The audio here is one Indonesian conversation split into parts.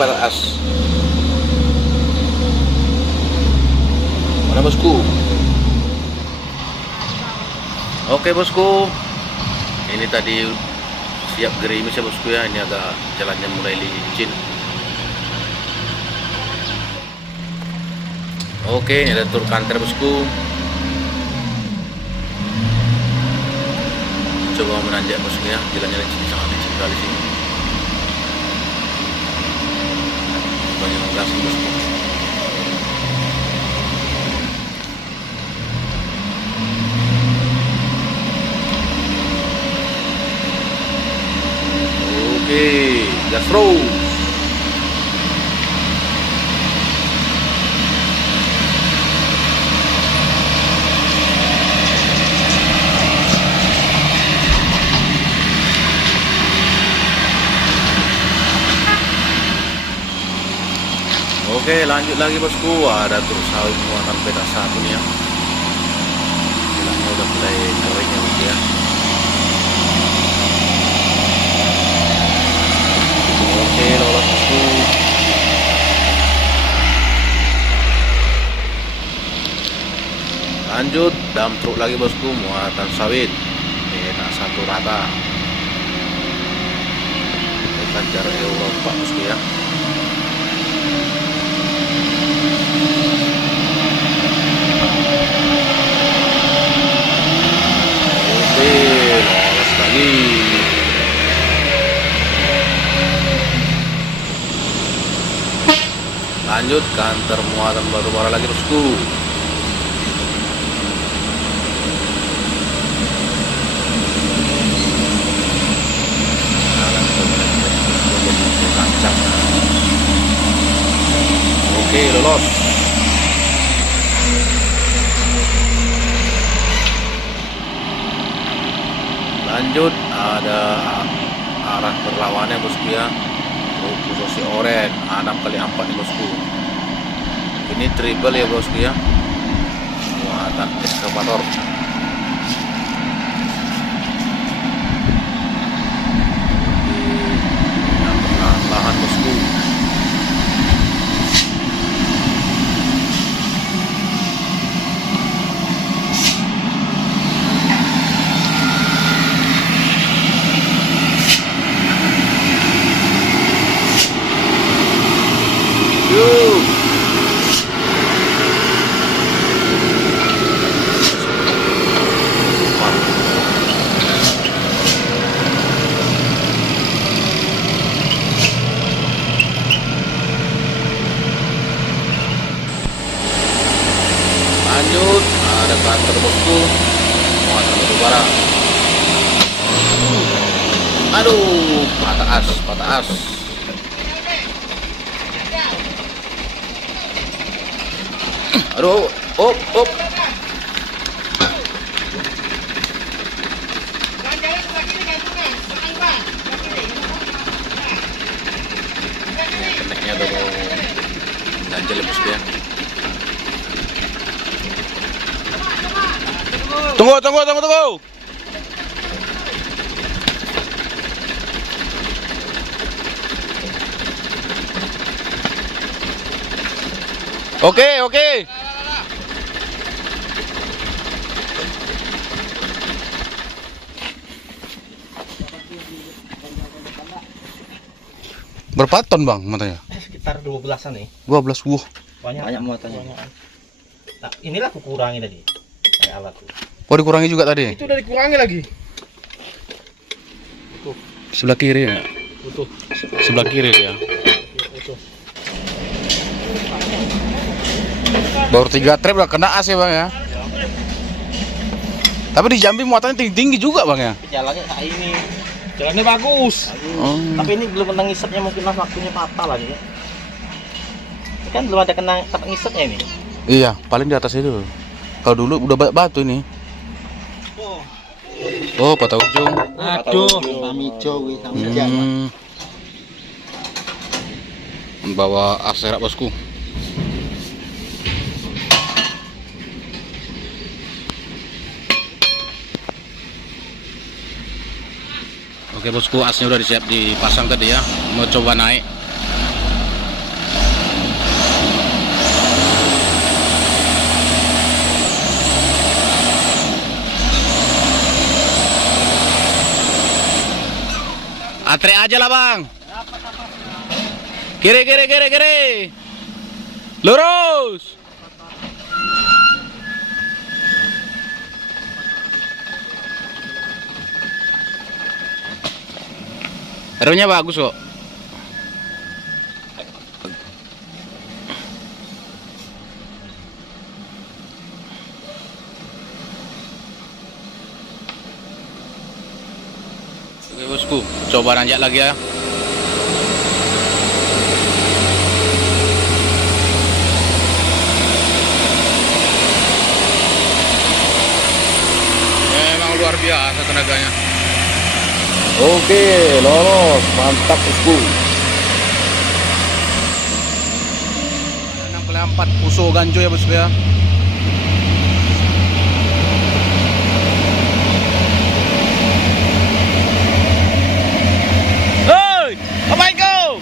Pada as. Mana bosku? Oke bosku. Ini tadi siap gerimis ya bosku ya. Ini agak jalannya mulai licin. Oke, ini ada tur kantor bosku. Coba menanjak bosku ya. Jalannya licin, sangat licin kali sih. Banyak gas bosku. Oke, gas terus. Oke, lanjut lagi bosku. Ada terus sawit muatan petak satu nih ya. Jalannya udah mulai kering ya bosku ya. Oke, lolos bosku. Lanjut, dump truk lagi bosku, muatan sawit petak satu rata. Tekan jarak Eropa bosku ya. Lolos lagi. Lanjut kantor muatan batu bara lagi bosku. Oke, lolos. Lanjut, ada arah berlawannya bosku ya. Kursi oren 6x4 nih bosku. Ini triple ya bosku ya. Muatan eskavator. Lahan bosku. Lanjut, ada kantor bosku, muatan batu bara. Aduh, patah as, patah as. Aduh, op. Keneknya udah mau ganjel ya bosku ya. Tunggu. Oke. Berapa ton bang matanya? Sekitar 12-an nih. 12 wuh. Banyak muatannya. Nah, inilah aku kurangi tadi. Kayak alat tuh. Oh dikurangi juga tadi? Itu udah dikurangi lagi. Tuh. Sebelah kiri ya? Tuh. Sebelah kiri ya. Itu. Baru 3 trip udah kena as ya bang ya? Tapi di Jambi muatannya tinggi juga bang ya? Jalannya kayak ini. Jalannya bagus. Tapi ini belum kena ngisepnya, mungkin lah waktunya patah lagi. Kan belum ada kena ngisepnya ini. Iya, paling di atas itu. Kalau dulu udah banyak batu ini. Oh, patah ujung. Aduh, pamijo wis Bawa arserak bosku. Oke bosku, asnya udah disiap dipasang tadi ya. Mau coba naik. Atre aja lah bang. Kiri, kiri, kiri, kiri. Lurus. Aeronya bagus kok. Oke bosku, coba nanjak lagi ya. Memang luar biasa tenaganya. Oke, lolos. Mantap bosku. 6 puso ganjo ya bosku ya. Hei, apain kau?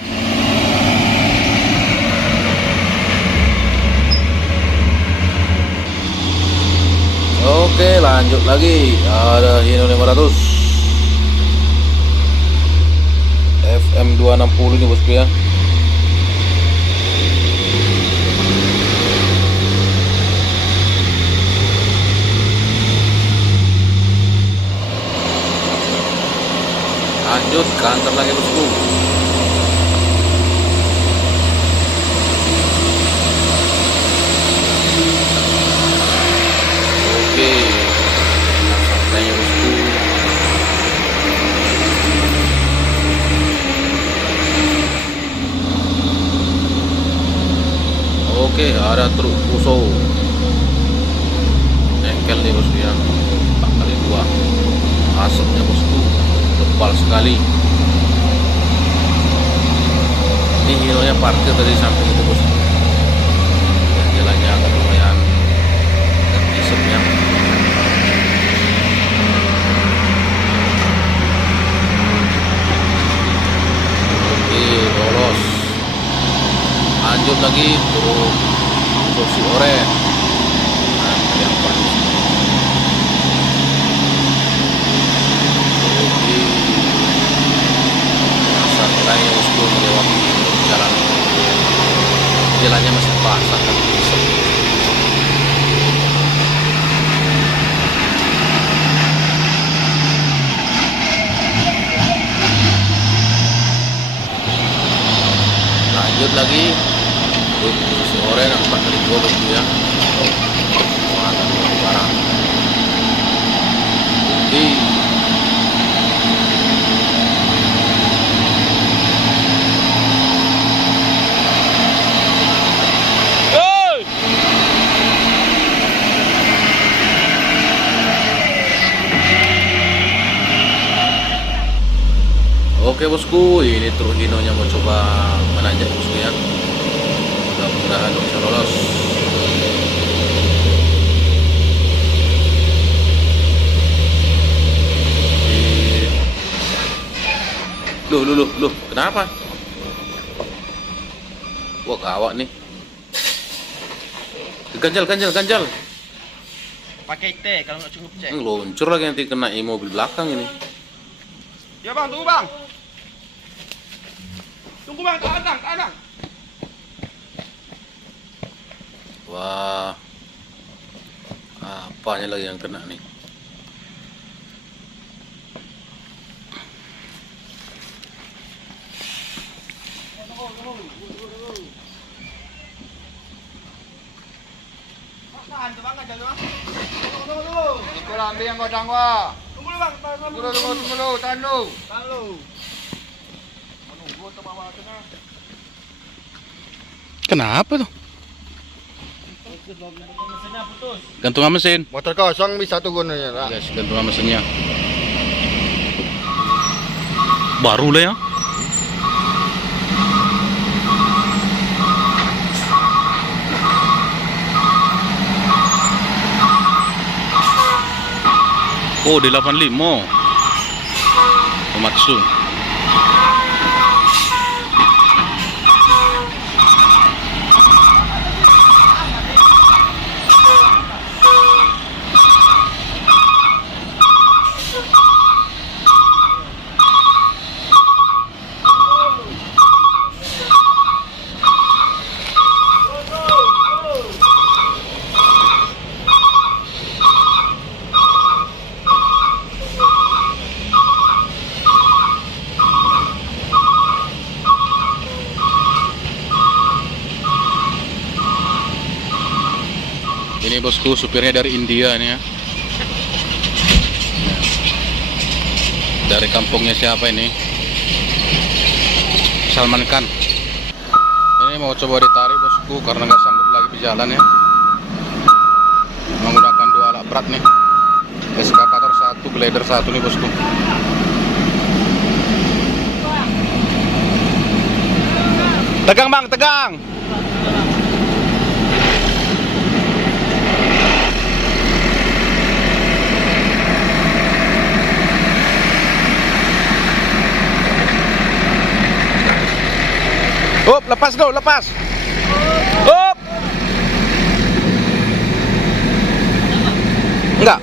Oke, lanjut lagi. Ada Hino 500. FM 260 ini bosku ya. Lanjut kantor lagi bosku. Oke, sampainya bosku. Oke, ada truk puso engkel nih bosku ya, 4x2 asapnya bosku tebal sekali. Ini hero-nya parkir dari samping itu bosku, dan jalannya agak lumayan isepnya. Oke, lolos. Lanjut lagi turun kursi oren. Nah, yang paling oke, santainya bosku melewati jalan. Jalannya masih basah kan. Lanjut lagi kursi oren 4x2 bosku ya. Muatan barang. Oke. Oke bosku, ini truk hinonya mau coba menanjak bosku ya. Mudah-mudahan bisa lolos. Loh, kenapa? Wah, gawat nih. Ganjal. Pakai T kalau nggak cukup C. Luncur lagi nanti kena mobil belakang ini. Ya bang, tunggu bang. Tunggu bang, tahan. Wah, apanya lagi yang kena nih? Tahan tuh bang, aja bang. Tunggu. Ikut ambil yang godang wah. Tunggu bang, Tunggu lu, tahan lu. Tahan lu. Menunggu untuk bawa tengah. Kenapa tuh? Mesinnya putus. Gantungan mesin. Motor kosong bisa turun ya lah. Guys, gantungan mesinnya. Baru lah ya. Oh, di 85. Komatsu. Ini bosku, supirnya dari India ini ya. Dari kampungnya siapa ini? Salman Khan. Ini mau coba ditarik bosku karena nggak sanggup lagi berjalan ya. Menggunakan 2 alat berat nih. Eskavator 1, glider 1 nih bosku. Tegang bang, tegang. Up, lepas go, lepas. Up. Enggak.